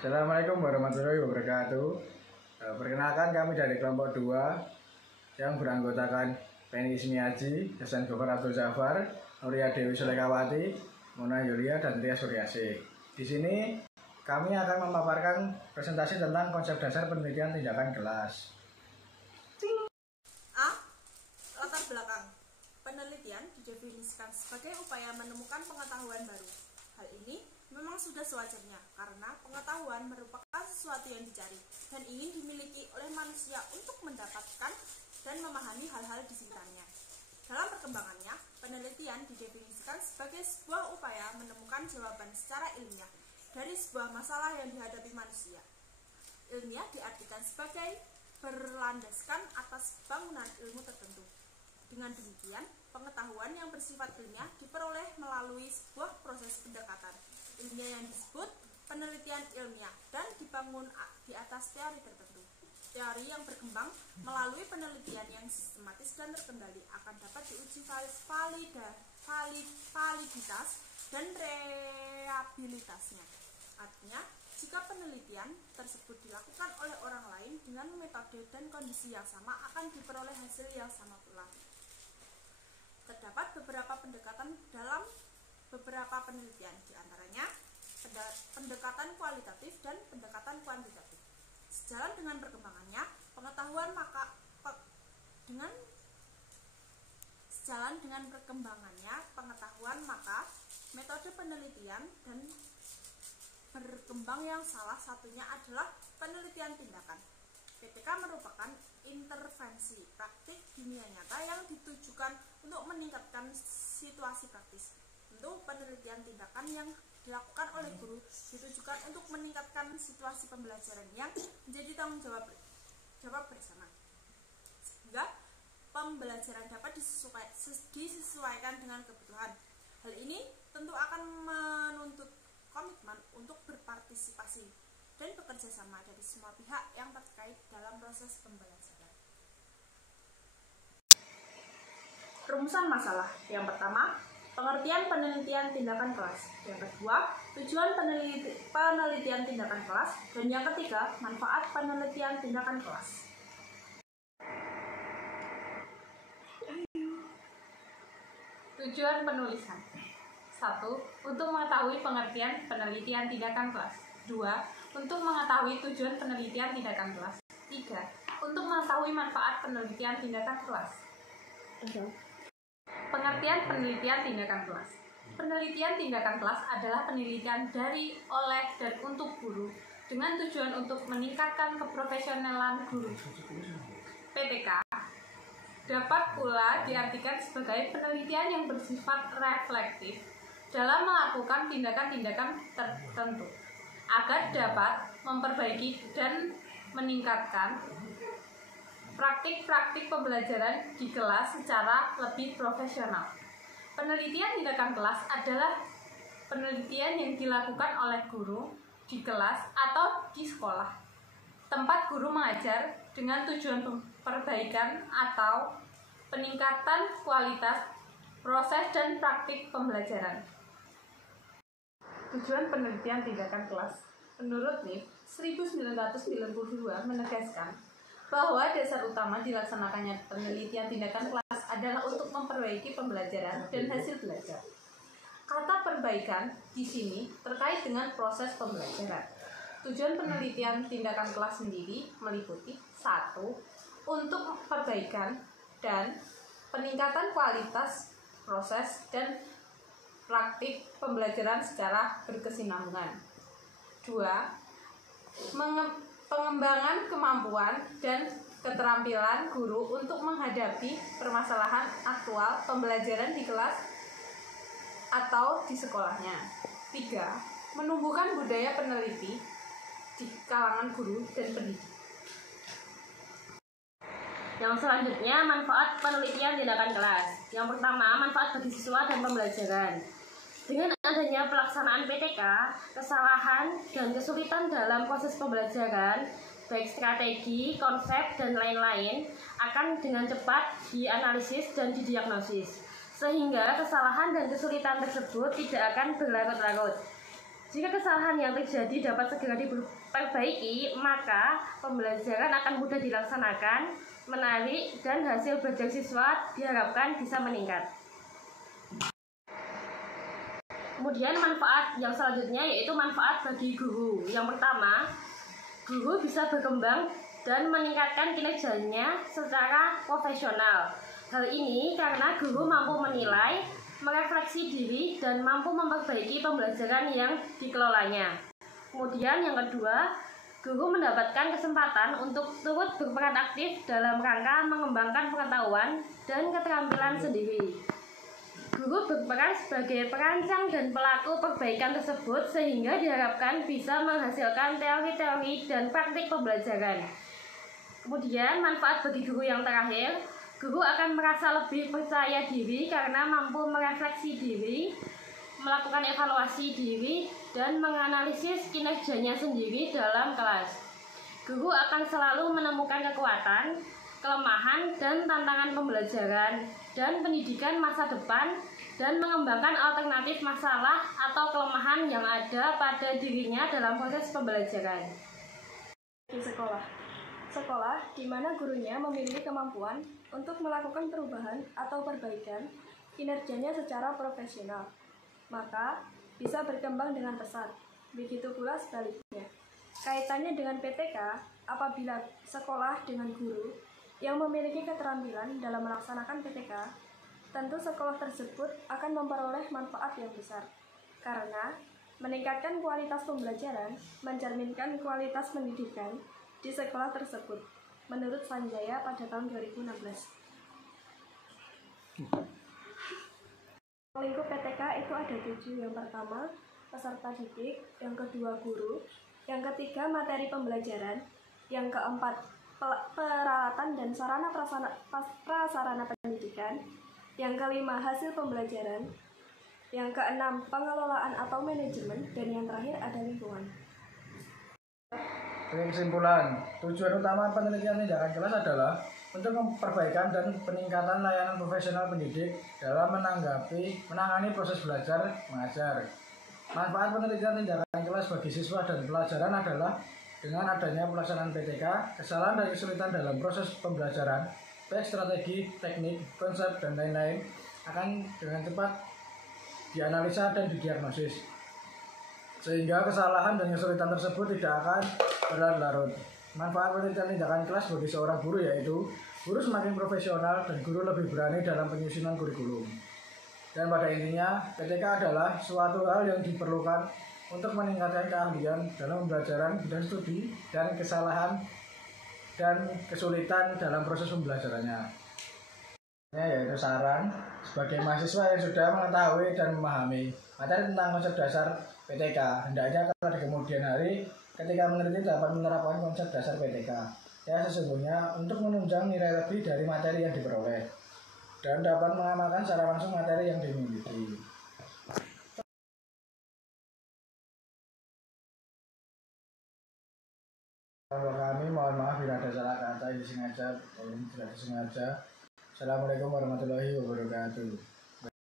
Assalamualaikum warahmatullahi wabarakatuh. Perkenalkan kami dari kelompok 2 yang beranggotakan Penny Ismiaji, Hasan Gofar Abdul Jafar, Nuria Dewi Sulekawati, Mona Yulia, dan Ria Suryasih. Di sini kami akan memaparkan presentasi tentang konsep dasar penelitian tindakan kelas. A. Latar belakang. Penelitian didefinisikan sebagai upaya menemukan pengetahuan baru. Hal ini memang sudah sewajarnya karena pengetahuan merupakan sesuatu yang dicari dan ingin dimiliki oleh manusia untuk mendapatkan dan memahami hal-hal di sekitarnya. Dalam perkembangannya, penelitian didefinisikan sebagai sebuah upaya menemukan jawaban secara ilmiah dari sebuah masalah yang dihadapi manusia. Ilmiah diartikan sebagai berlandaskan atas bangunan ilmu tertentu. Dengan demikian, pengetahuan yang bersifat ilmiah diperoleh melalui sebuah proses pendekatan ilmiah yang disebut penelitian ilmiah dan dibangun di atas teori tertentu. Teori yang berkembang melalui penelitian yang sistematis dan terkendali akan dapat diuji validitas dan reliabilitasnya. Artinya, jika penelitian tersebut dilakukan oleh orang lain dengan metode dan kondisi yang sama, akan diperoleh hasil yang sama pula. Terdapat beberapa pendekatan dalam beberapa penelitian, diantaranya pendekatan kualitatif dan pendekatan kuantitatif. Sejalan dengan perkembangannya, pengetahuan maka metode penelitian dan berkembang yang salah satunya adalah penelitian tindakan. PTK merupakan intervensi praktik dunia nyata yang ditujukan untuk meningkatkan situasi praktis. Tentu penelitian tindakan yang dilakukan oleh guru ditujukan untuk meningkatkan situasi pembelajaran yang menjadi tanggung jawab bersama, sehingga pembelajaran dapat disesuaikan dengan kebutuhan. Hal ini tentu akan menuntut komitmen untuk berpartisipasi dan bekerja sama dari semua pihak yang terkait dalam proses pembelajaran. Rumusan masalah. Yang pertama, pengertian penelitian tindakan kelas. Yang kedua, tujuan penelitian tindakan kelas. Dan yang ketiga, manfaat penelitian tindakan kelas. Tujuan penulisan. 1. Untuk mengetahui pengertian penelitian tindakan kelas. 2. Untuk mengetahui tujuan penelitian tindakan kelas. 3. Untuk mengetahui manfaat penelitian tindakan kelas. Pengertian penelitian tindakan kelas. Penelitian tindakan kelas adalah penelitian dari, oleh, dan untuk guru dengan tujuan untuk meningkatkan keprofesionalan guru. PTK dapat pula diartikan sebagai penelitian yang bersifat reflektif dalam melakukan tindakan-tindakan tertentu agar dapat memperbaiki dan meningkatkan praktik-praktik pembelajaran di kelas secara lebih profesional. Penelitian tindakan kelas adalah penelitian yang dilakukan oleh guru di kelas atau di sekolah, tempat guru mengajar dengan tujuan perbaikan atau peningkatan kualitas proses dan praktik pembelajaran. Tujuan penelitian tindakan kelas. Menurut NIF 1992 menegaskan bahwa dasar utama dilaksanakannya penelitian tindakan kelas adalah untuk memperbaiki pembelajaran dan hasil belajar. Kata perbaikan di sini terkait dengan proses pembelajaran. Tujuan penelitian tindakan kelas sendiri meliputi 1. Untuk perbaikan dan peningkatan kualitas proses dan praktik pembelajaran secara berkesinambungan. 2. Pengembangan kemampuan dan keterampilan guru untuk menghadapi permasalahan aktual pembelajaran di kelas atau di sekolahnya. 3. Menumbuhkan budaya peneliti di kalangan guru dan pendidik. Yang selanjutnya, manfaat penelitian tindakan kelas. Yang pertama, manfaat bagi siswa dan pembelajaran. Dengan adanya pelaksanaan PTK, kesalahan dan kesulitan dalam proses pembelajaran, baik strategi, konsep, dan lain-lain, akan dengan cepat dianalisis dan didiagnosis, sehingga kesalahan dan kesulitan tersebut tidak akan berlarut-larut. Jika kesalahan yang terjadi dapat segera diperbaiki, maka pembelajaran akan mudah dilaksanakan, menarik, dan hasil belajar siswa diharapkan bisa meningkat. Kemudian manfaat yang selanjutnya yaitu manfaat bagi guru. Yang pertama, guru bisa berkembang dan meningkatkan kinerjanya secara profesional. Hal ini karena guru mampu menilai, merefleksi diri, dan mampu memperbaiki pembelajaran yang dikelolanya. Kemudian yang kedua, guru mendapatkan kesempatan untuk turut berperan aktif dalam rangka mengembangkan pengetahuan dan keterampilan sendiri. Guru berperan sebagai perancang dan pelaku perbaikan tersebut sehingga diharapkan bisa menghasilkan teori-teori dan praktik pembelajaran. Kemudian manfaat bagi guru yang terakhir, guru akan merasa lebih percaya diri karena mampu merefleksi diri, melakukan evaluasi diri, dan menganalisis kinerjanya sendiri dalam kelas. Guru akan selalu menemukan kekuatan, kelemahan, dan tantangan pembelajaran dan pendidikan masa depan dan mengembangkan alternatif masalah atau kelemahan yang ada pada dirinya dalam proses pembelajaran. Di sekolah di mana gurunya memiliki kemampuan untuk melakukan perubahan atau perbaikan kinerjanya secara profesional, maka bisa berkembang dengan pesat. Begitu pula sebaliknya. Kaitannya dengan PTK, apabila sekolah dengan guru yang memiliki keterampilan dalam melaksanakan PTK, tentu sekolah tersebut akan memperoleh manfaat yang besar, karena meningkatkan kualitas pembelajaran mencerminkan kualitas pendidikan di sekolah tersebut, menurut Sanjaya pada tahun 2016. Lingkup PTK itu ada 7. Yang pertama, peserta didik. Yang kedua, guru. Yang ketiga, materi pembelajaran. Yang keempat, peralatan dan sarana prasarana pendidikan. Yang kelima, hasil pembelajaran. Yang keenam, pengelolaan atau manajemen. Dan yang terakhir ada lingkungan. Kesimpulan, tujuan utama penelitian tindakan kelas adalah untuk memperbaikan dan peningkatan layanan profesional pendidik dalam menangani proses belajar mengajar. Manfaat penelitian tindakan kelas bagi siswa dan pelajaran adalah dengan adanya pelaksanaan PTK, kesalahan dan kesulitan dalam proses pembelajaran, baik strategi, teknik, konsep, dan lain-lain akan dengan cepat dianalisa dan didiagnosis, sehingga kesalahan dan kesulitan tersebut tidak akan berlarut-larut. Manfaat penelitian tindakan kelas bagi seorang guru yaitu guru semakin profesional dan guru lebih berani dalam penyusunan kurikulum. Dan pada intinya, PTK adalah suatu hal yang diperlukan untuk meningkatkan keahlian dalam pembelajaran dan studi dan kesalahan dan kesulitan dalam proses pembelajarannya. Yaitu saran sebagai mahasiswa yang sudah mengetahui dan memahami materi tentang konsep dasar PTK, hendaknya pada kemudian hari ketika meneliti dapat menerapkan konsep dasar PTK ya sesungguhnya untuk menunjang nilai lebih dari materi yang diperoleh dan dapat mengamalkan secara langsung materi yang dimiliki. Kalau kami mohon maaf bila ada salah kata yang disengaja atau tidak disengaja. Assalamualaikum warahmatullahi wabarakatuh.